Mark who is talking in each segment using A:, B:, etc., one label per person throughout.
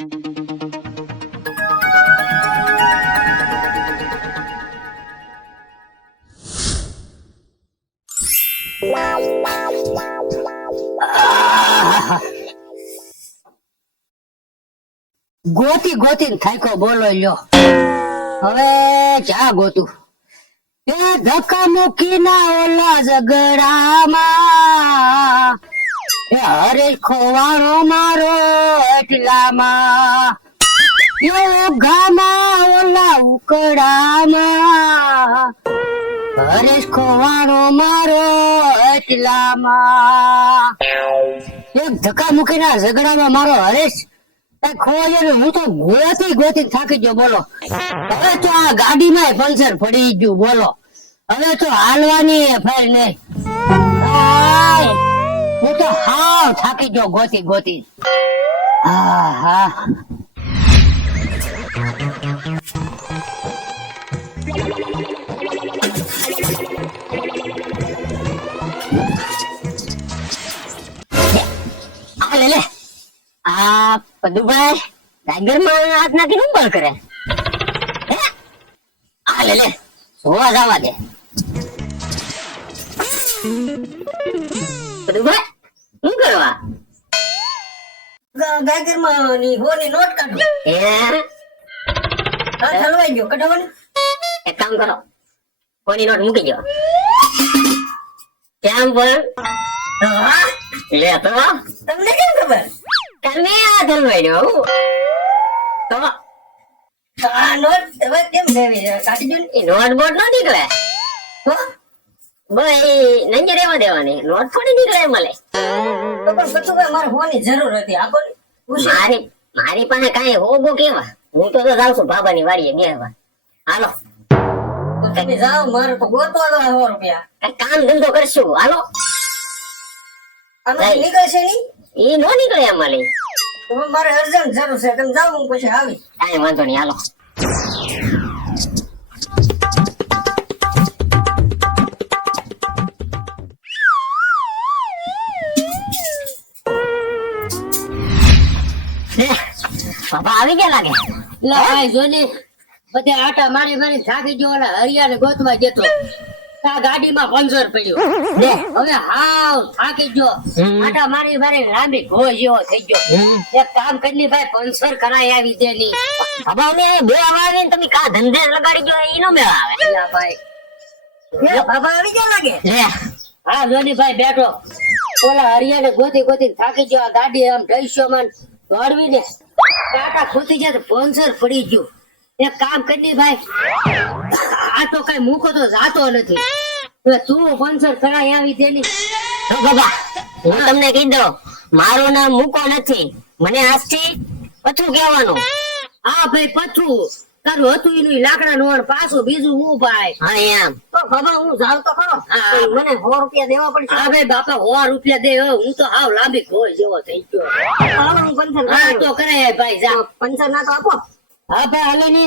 A: ગોતી ગોતી થાક્યો બોલો લ્યો. હવે જા ગોતું? એ ધક્કા મૂકીના ઓલા ઝઘડામાં. એ હરે ખોવાણો મારો એટલામાં. ઓલા ઉકડામાં હરેશ ખોવાણો મારો એટલામાં. એક ધક્કા મૂકીના ઝઘડામાં મારો હરેશ. ગયો હું તો ગોતી ગોતી થાકી ગયો, બોલો. હવે તો આ ગાડીમાં પંચર પડી ગયું, બોલો. હવે તો હાલવાની ફેર નહીં. હું તો હાવ થાકી ગયો ગોતી ગોતી. હા આ પદુભાઈ ટાઈગર હાથ નાખીને ઊંઘ કરે? હે? આ લે લે. જવા દે. પદુભાઈ શું કરવા માં ની નોટ કાઢો. એ હાથ હલવાઈ ગયો. કઢાવવાનું એક કામ કરો. હોની નોટ મૂકી દો કેમ પણ? લે તો. તમને કેમ ખબર? તમે આ ધલવાડ્યો તો? આ નોટ હવે કેમ લેવી? કાઢી દો ને. નોટ બોટ નો નીકળે. ભાઈ નંગે રેવા દેવાની. નોટ થોડી નીકળે મળે તો પણ બધું મારે મારે હોવાની જરૂર હતી. આપો ને. મારી મારી પાસે કઈ હોગો કેવા? હું તો જાઉં છું બાબાની વાડીએ બેહવા હાલો. તમે જાઓ મારે તો ગોતવા દો સો રૂપિયા. કઈ કામ ધંધો કરશું. હાલો.
B: આમાં નીકળશે નહીં?
A: એ નો નીકળે
B: તો મારે અર્જન્ટ જરૂર છે. તમે જાઓ હું પછી આવી.
A: કાંઈ વાંધો નહીં હાલો. બાબા આવી ગયા લાગે?
C: લે ભાઈ જોને બધે આટા મારી મારી થાકી ગયો ઓલા હરિયાને ગોતવા જતો આ ગાડીમાં પંચર પડ્યું.
A: લે.
C: હવે હાવ થાકી ગયો. આટા મારી મારી લાંબી ઘો જેવો થઈ ગયો. એક કામ કરી ભાઈ પંચર કરાય આવી દે ની.
A: બાબા અમે બે આવીને તમે કા ધંધે લગાડી ગયો એનો મેળ આવે.
C: લે ભાઈ.
B: બાબા આવી ગયા લાગે?
A: લે.
C: હા જોની ભાઈ બેઠો. ઓલા હરિયાને ગોતી ગોતી થાકી ગયો આ ગાડી આમ ઢઈસ્યો મન. દોડવી ને આટા ખૂટી જાય તો પડી ગયો. એક કામ કરી ભાઈ. આ તો કઈ મૂકો તો જાતો નથી. તું પંચર કરાય આવી તેની.
A: બાબા હું તમને કહી દઉં મારું નામ મૂકો નથી. મને આજથી પથું કહેવાનું.
C: હા ભાઈ પથું તારું હતું એનું લાકડા લાકડાનું પાછું બીજું હું ભાઈ.
A: હા એમ.
B: તો બાબા હું જાવ તો ખરો મને સો રૂપિયા દેવા પડશે.
C: હા ભાઈ બાપા સો રૂપિયા દે હું. તો હાવ લાંબી ઘોય જેવો થઈ ગયો.
B: હાલો હું પંચર
C: હા તો કરાય ભાઈ જા.
B: પંચર ના તો આપો.
C: હા ભાઈ હાલે ને.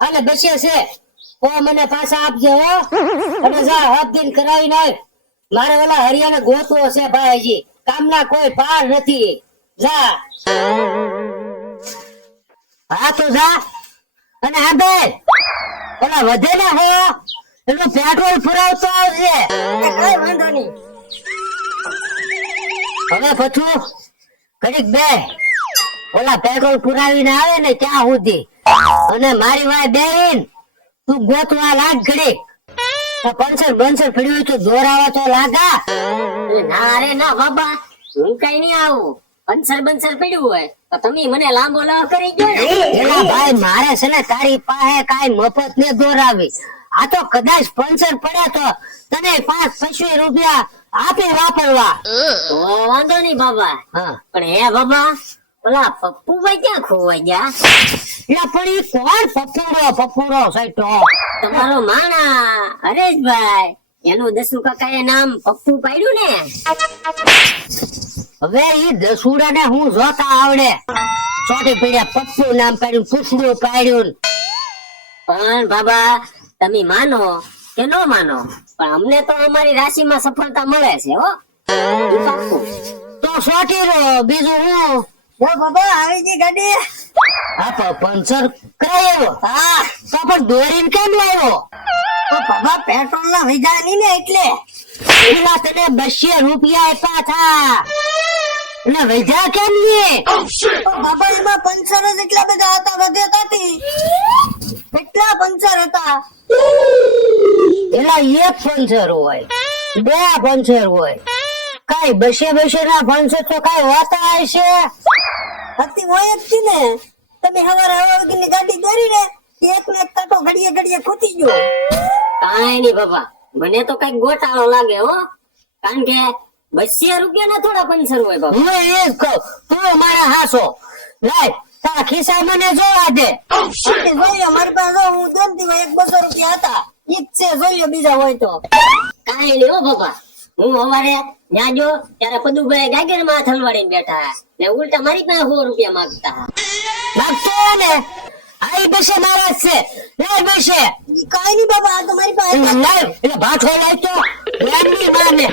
C: હાલે બસે છે. ઓ મને પાછા આપજે હો. અને જા હાથ દિન કરાવી નાય મારે ઓલા હરિયાને ગોતવો છે ભાઈ હજી કામના કોઈ પાર નથી. જા. હા તો જા. અને હા ભાઈ ઓલા વધે ને હો? એટલે પેટ્રોલ પુરાવતો
B: આવજે. કઈ વાંધો નહીં.
C: હવે પછી ઘડીક બે. ઓલા પેટ્રોલ પુરાવીને આવે ને ત્યાં સુધી. અને મારી વાય બેન તું ગોતવા લાગ ઘડીક. પંચર બંચર પડ્યું તો દોરાવા તો લાગા.
A: ના રે ના બાબા. હું કઈ નહીં આવું. પંચર બંચર પડ્યું હોય તો તમે મને લાંબો લાવ કરી દો
C: એલા ભાઈ મારે છે ને તારી પાસે કાંઈ મફત ને દોરાવી. આ તો કદાચ પંચર પડે તો તને પાંચ પચીસ રૂપિયા આપી વાપરવા.
A: વાંધો નહીં બાબા.
C: હા.
A: પણ હે બાબા ઓલા પપ્પુ ભાઈ ક્યાં ખોવાઈ ગયા?
C: એટલે પણ એ કોણ પપ્પુડો પપ્પુડો? સાઈટો
A: તમારો માણા હરેશભાઈ. એનું દસુ કાકા નામ પપ્પુ પાડ્યું ને?
C: હવે ઈ દસુડા ને હું જોતા આવડે. ચોથી પીડ્યા પપ્પુ નામ પાડ્યું પૂછડું પાડ્યું.
A: પણ બાબા તમે માનો કે ન માનો પણ અમને તો અમારી રાશિમાં સફળતા મળે છે હો.
C: તો સોટી રહો બીજું હું?
B: બાબા આવી ગઈ ગાડી.
C: આ તો પંચર કરાયો
B: હા.
C: તો પણ દોરીને કેમ લાવ્યો?
B: બાબા પેટ્રોલ ના વિધા નહીં ને એટલે
C: પેલા તને બસો રૂપિયા આપ્યા હતા. એટલે વૈજા કેમ ને
B: બાબા એમાં પંચર જ એટલા બધા હતા વધ્યા તાતી. કેટલા પંચર હતા.
C: એલા એક પંચર હોય, બે પંચર હોય. કઈ બસે બસે ના પંચર તો કઈ હોતા હશે?
B: હતી હોય જ ને. તમે હવારે હવા વગરની ગાડી દોરી ને એક ને એક કાંટો ઘડીએ ઘડીએ ખૂટી ગયો.
A: કાંઈ નહીં બાપા મને તો કંઈક ગોટાળો લાગે હો. કારણ કે બસ્સે રૂપિયા ના થોડા પંચર હોય બાપા.
C: હું એ જ કહું તું મારા હાસો. લાય તારા ખિસ્સા મને જોવા દે.
B: જોઈએ મારી પાસે હું હોય એક બસો રૂપિયા હતા એક છે જોઈએ બીજા હોય તો.
A: કાંઈ નહીં હો બાપા. હું અમારે ત્યાં જો ત્યારે પદુભાઈ ગાગરમાં થલવાડીને બેઠા. ને ઉલટા મારી પાસે સો રૂપિયા માંગતા.
C: લાગતો ને આઈ બસે મારા છે. બસે
B: ઈ કાંઈ નહીં બાબા તમારી પાસે
C: લાય એટલે ભાઠો લાય તો એમની માને